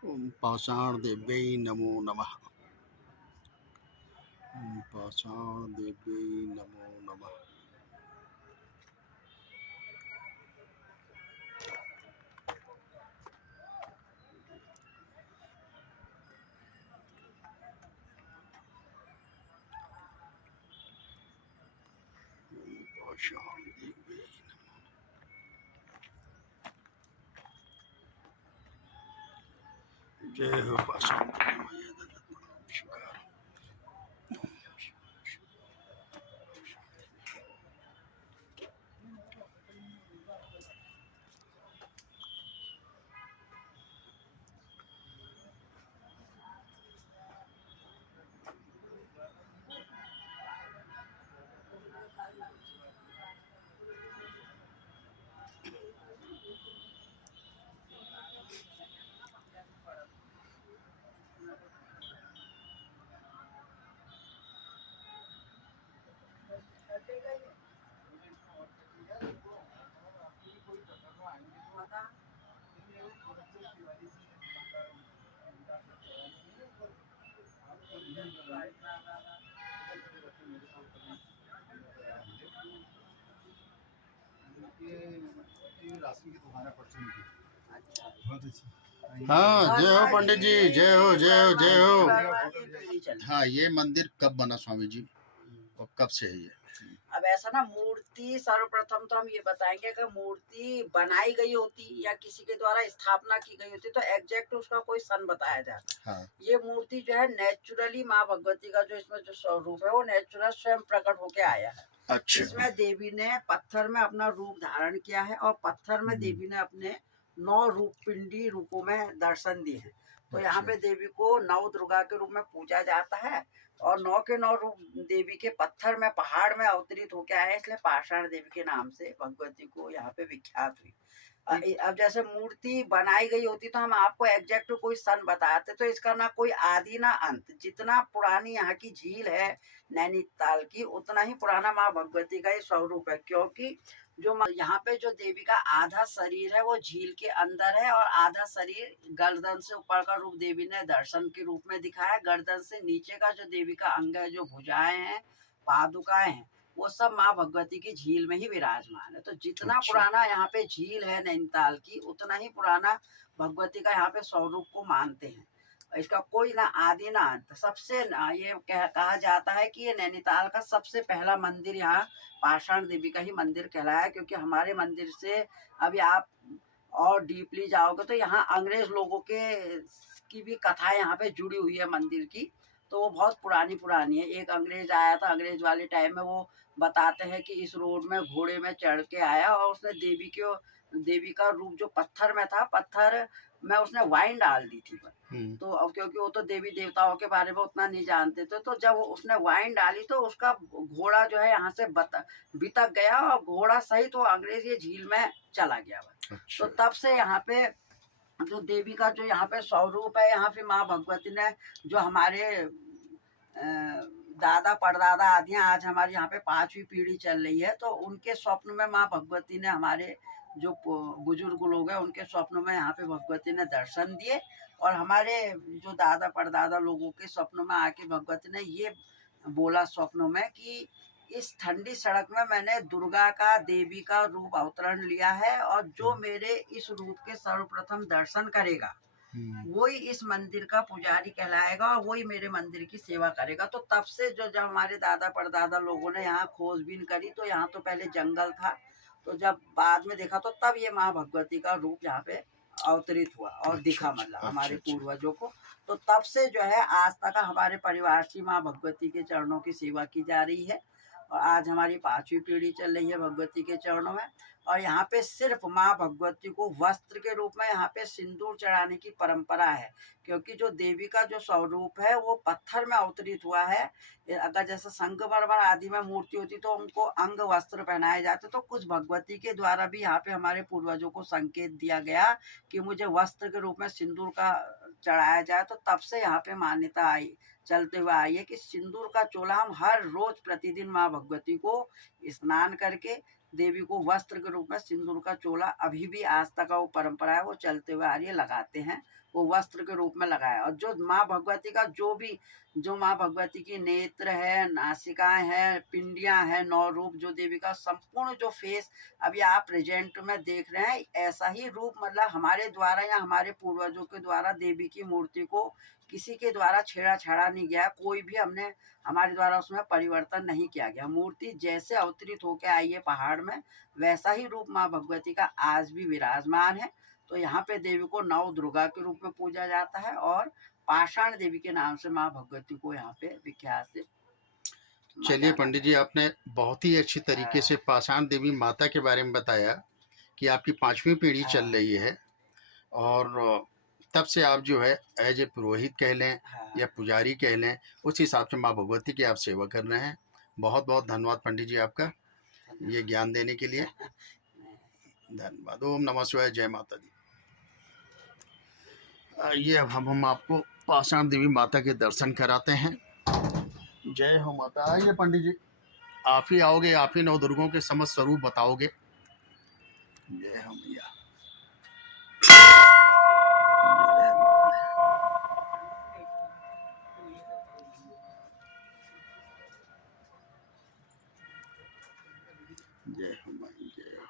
ओम पाषाण देव्यै नमो नमः। ओम पाषाण देव्यै नमो नमः। ओम पाषाण देव्यै। जय हो पाषाण देवी मैया दत्त प्रणाम स्वीकार। राशन की दुकान है परचून की। बहुत अच्छी। हाँ जय हो पंडित जी, जय हो जय हो जय हो। हाँ ये मंदिर कब बना स्वामी जी और कब से है ये? अब ऐसा ना, मूर्ति सर्वप्रथम तो हम ये बताएंगे कि मूर्ति बनाई गई होती या किसी के द्वारा स्थापना की गई होती तो एग्जैक्ट उसका कोई सन बताया जाता। हाँ। ये मूर्ति जो है नेचुरली माँ भगवती का जो इसमें जो स्वरूप है वो नेचुरल स्वयं प्रकट होके आया है। अच्छा। इसमें देवी ने पत्थर में अपना रूप धारण किया है और पत्थर में देवी ने अपने 9 रूप पिंडी रूपों में दर्शन दिए हैं। तो यहाँ पे देवी को नव दुर्गा के रूप में पूजा जाता है और 9 के 9 रूप देवी के पत्थर में पहाड़ में अवतरित होके आए, इसलिए पाषाण देवी के नाम से भगवती को यहाँ पे विख्यात हुई। अब जैसे मूर्ति बनाई गई होती तो हम आपको एग्जैक्ट कोई सन बताते, तो इसका ना कोई आदि ना अंत। जितना पुरानी यहाँ की झील है नैनीताल की, उतना ही पुराना माँ भगवती का ये स्वरूप है। क्योंकि जो यहाँ पे जो देवी का आधा शरीर है वो झील के अंदर है और आधा शरीर गर्दन से ऊपर का रूप देवी ने दर्शन के रूप में दिखाया। गर्दन से नीचे का जो देवी का अंग है, जो भुजाएं हैं, पादुकाएं हैं, वो सब माँ भगवती की झील में ही विराजमान है। तो जितना पुराना यहाँ पे झील है नैनीताल की, उतना ही पुराना भगवती का यहाँ पे स्वरूप को मानते हैं। इसका कोई ना आदि ना अंत। सबसे ये कहा जाता है कि ये नैनीताल का सबसे पहला मंदिर यहाँ पाषाण देवी का ही मंदिर कहलाया, क्योंकि हमारे मंदिर से अभी आप और डीपली जाओगे तो यहाँ अंग्रेज लोगों के की भी कथाएं यहाँ पे जुड़ी हुई है मंदिर की। तो वो बहुत पुरानी है। एक अंग्रेज आया था, अंग्रेज वाले टाइम में वो बताते हैं कि इस रोड में घोड़े में चढ़ के आया और उसने देवी का रूप जो पत्थर में था, पत्थर में उसने वाइन डाल दी थी। तो अब क्योंकि वो तो देवी देवताओं के बारे में उतना नहीं जानते थे, तो जब उसने वाइन डाली तो उसका घोड़ा जो है यहाँ से बितक गया और घोड़ा सहित वो अंग्रेज ये झील में चला गया। तो तब से यहाँ पे जो देवी का जो यहाँ पे स्वरूप है, यहाँ पे माँ भगवती ने जो हमारे दादा परदादा आदि आज हमारे यहाँ पे 5वीं पीढ़ी चल रही है, तो उनके स्वप्न में माँ भगवती ने, हमारे जो बुजुर्ग लोग हैं उनके स्वप्न में यहाँ पे भगवती ने दर्शन दिए और हमारे जो दादा परदादा लोगों के स्वप्नों में आके भगवती ने ये बोला स्वप्नों में कि इस ठंडी सड़क में मैंने दुर्गा का, देवी का रूप अवतरण लिया है और जो मेरे इस रूप के सर्वप्रथम दर्शन करेगा वही इस मंदिर का पुजारी कहलाएगा और वही मेरे मंदिर की सेवा करेगा। तो तब से जब हमारे दादा परदादा लोगों ने यहाँ खोजबीन करी तो यहाँ तो पहले जंगल था, तो जब बाद में देखा तो तब ये माँ भगवती का रूप यहाँ पे अवतरित हुआ और दिखा, मतलब हमारे पूर्वजों को। तो तब से जो है आज तक हमारे परिवार से माँ भगवती के चरणों की सेवा की जा रही है और आज हमारी 5वीं पीढ़ी चल रही है भगवती के चरणों में। और यहाँ पे सिर्फ माँ भगवती को वस्त्र के रूप में यहाँ पे सिंदूर चढ़ाने की परंपरा है, क्योंकि जो देवी का जो स्वरूप है वो पत्थर में अवतरित हुआ है। अगर जैसे संगमरमर आदि में मूर्ति होती तो उनको अंग वस्त्र पहनाए जाते, तो कुछ भगवती के द्वारा भी यहाँ पे हमारे पूर्वजों को संकेत दिया गया कि मुझे वस्त्र के रूप में सिंदूर का चढ़ाया जाए। तो तब से यहाँ पे मान्यता आई, चलते हुए आई है कि सिंदूर का चोला हम हर रोज प्रतिदिन माँ भगवती को स्नान करके देवी को वस्त्र के रूप में सिंदूर का चोला अभी भी आज तक वो परंपरा है, वो चलते हुए आ रही है, लगाते हैं वो वस्त्र के रूप में लगाया। और जो माँ भगवती का जो माँ भगवती की नेत्र है, नासिकाएं हैं, पिंडियां हैं, 9 रूप, जो देवी का संपूर्ण जो फेस अभी आप प्रेजेंट में देख रहे हैं, ऐसा ही रूप मतलब हमारे द्वारा या हमारे पूर्वजों के द्वारा देवी की मूर्ति को किसी के द्वारा छेड़ा छाड़ा नहीं गया। कोई भी हमारे द्वारा उसमें परिवर्तन नहीं किया गया। मूर्ति जैसे अवतरित होकर आई है पहाड़ में, वैसा ही रूप माँ भगवती का आज भी विराजमान है। तो यहाँ पे देवी को नव दुर्गा के रूप में पूजा जाता है और पाषाण देवी के नाम से माँ भगवती को यहाँ पे विख्यात से चलिए पंडित जी, आपने बहुत ही अच्छी तरीके से पाषाण देवी माता के बारे में बताया कि आपकी 5वीं पीढ़ी चल रही है और तब से आप जो है एज ए पुरोहित कह लें या पुजारी कह लें, उस हिसाब से माँ भगवती की आप सेवा कर रहे हैं। बहुत बहुत धन्यवाद पंडित जी आपका ये ज्ञान देने के लिए। धन्यवाद। ओम नमः शिवाय। जय माता दी। ये अब हम आपको पाषाण देवी माता के दर्शन कराते हैं। जय हो माता। आइए पंडित जी, आप ही आओगे, आप ही नवदुर्गों के समस्त स्वरूप बताओगे। जय हो मैया। जय हो माई। जय हो।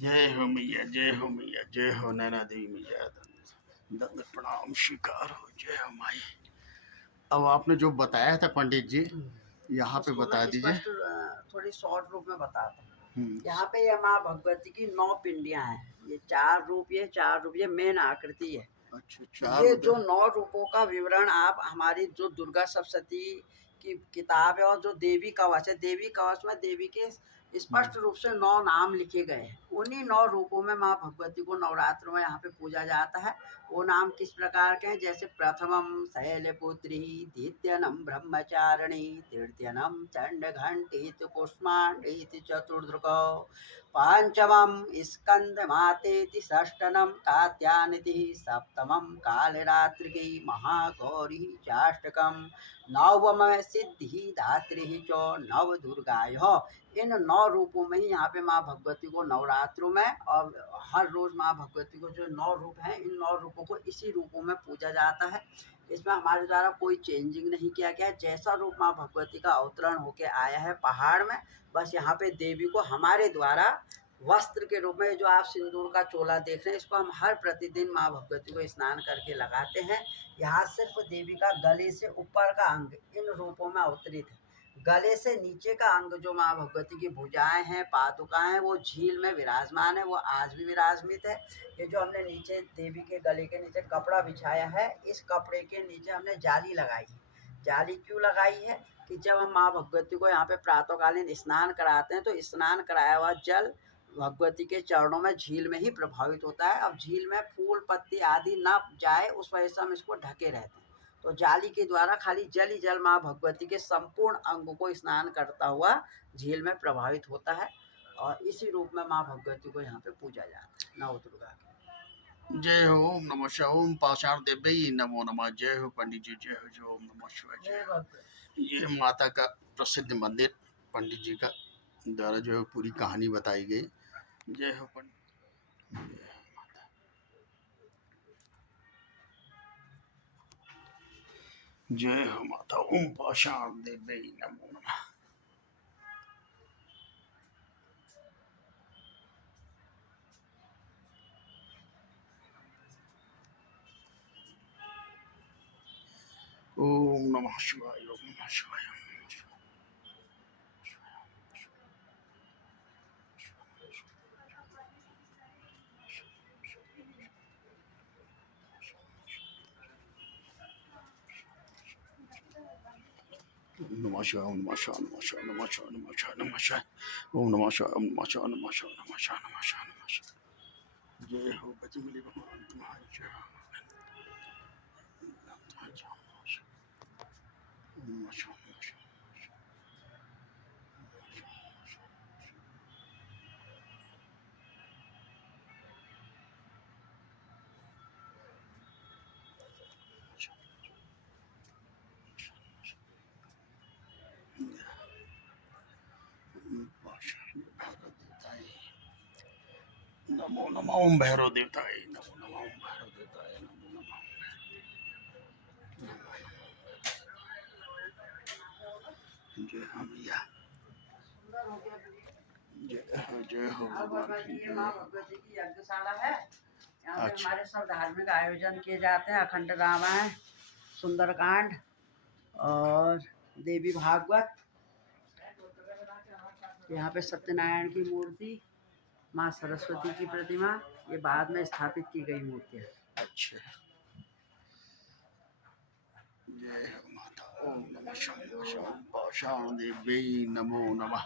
जय हो मैया। जय हो मैया। जय हो नैना देवी मैया। दंड प्रणाम स्वीकार हो। जय हो माई। अब आपने जो बताया था पंडित जी, यहाँ पे बता दीजिए। थोड़ी शॉर्ट रूप में बताता हूँ। यहाँ पे ये माँ भगवती की 9 पिंडियां हैं। ये 4 रूप, ये मेन आकृति है। अच्छा, ये जो 9 रूपों का विवरण आप हमारी जो दुर्गा सप्तशती की किताब है और जो देवी कवच है, देवी कवच में देवी के स्पष्ट रूप से 9 नाम लिखे गए हैं। उन्हीं 9 रूपों में माँ भगवती को नवरात्र में यहाँ पे पूजा जाता है। वो नाम किस प्रकार के हैं? जैसे प्रथमम शैलपुत्री, द्वितीयनम ब्रह्मचारिणी, तृतीयनम चंडघंटी कुष्मांडी चतुर्दृको, पांचमं स्कंदमातेति, षष्ठनं कात्यायनीति, सप्तमं कालरात्रिकी महागौरी चाष्टकं, नवम सिद्धिदात्री च नवदुर्गायः। इन 9 रूपों में ही यहाँ पे माँ भगवती को नवरात्रों में और हर रोज माँ भगवती को जो 9 रूप हैं, इन 9 रूपों को इसी रूपों में पूजा जाता है। इसमें हमारे द्वारा कोई चेंजिंग नहीं किया गया। जैसा रूप माँ भगवती का अवतरण होके आया है पहाड़ में, बस यहाँ पे देवी को हमारे द्वारा वस्त्र के रूप में, जो आप सिंदूर का चोला देख रहे हैं, इसको हम हर प्रतिदिन माँ भगवती को स्नान करके लगाते हैं। यहाँ सिर्फ देवी का गले से ऊपर का अंग इन रूपों में अवतरित है। गले से नीचे का अंग जो माँ भगवती की भुजाएं हैं, पादुकाएं हैं, वो झील में विराजमान है, वो आज भी विराजमित है। ये जो हमने नीचे देवी के गले के नीचे कपड़ा बिछाया है, इस कपड़े के नीचे हमने जाली लगाई है। जाली क्यों लगाई है? कि जब हम माँ भगवती को यहाँ पे प्रातःकालीन स्नान कराते हैं, तो स्नान कराया हुआ जल भगवती के चरणों में झील में ही प्रभावित होता है। अब झील में फूल पत्ती आदि ना जाए, उस वजह से हम इसको ढके रहते हैं। तो जाली के द्वारा खाली जल ही जल माँ भगवती के संपूर्ण अंग को स्नान करता हुआ झील में प्रभावित होता है। और इसी रूप में माँ भगवती को यहाँ पे पूजा जाता है, नव दुर्गा की। जय हो। ओम नमः शिवाय। ओम पाषाण देवी नमो नमः। जय हो पंडित जी। जय हो। जय ओम नमः शिवाय। जय। ये माता का प्रसिद्ध मंदिर पंडित जी का द्वारा जो है पूरी कहानी बताई गई। जय हो पंडित। जय हो माता। ओम पाषाण देवी नमो नमः। ओम नमः शिवाय। ओम नमः शिवाय। नमः शिवाय। ओम नमः शिवाय। नमः शिवाय। नमः शिवाय। नमः शिवाय। नमः शिवाय। ओम नमः शिवाय। ओम नमः शिवाय। नमः शिवाय। नमः शिवाय। नमः शिवाय। नमः शिवाय। जय हो बजरंगबली भगवान तुम्हारी जय हो। नमः शिवाय। पाषाण भैरव देवताय नमो नमः। ओम भैरव देवताय नमो नमः। ओम भैरव देवताय नमो नमः। जय हो मैया, सुंदर हो गया दीदी। जय हो अब भगवान की ये जय माँ हो। भगवती की यज्ञशाला है। यहाँ पे अच्छा हमारे सब धार्मिक आयोजन किए जाते हैं। अखंड रामायण, सुंदरकांड और देवी भागवत। यहाँ पे सत्यनारायण की मूर्ति, माँ सरस्वती की प्रतिमा, ये बाद में स्थापित की गई मूर्ति है। अच्छा, जय हो माता। ओम नमः शिवाय। पाषाण देवी नमो नमः।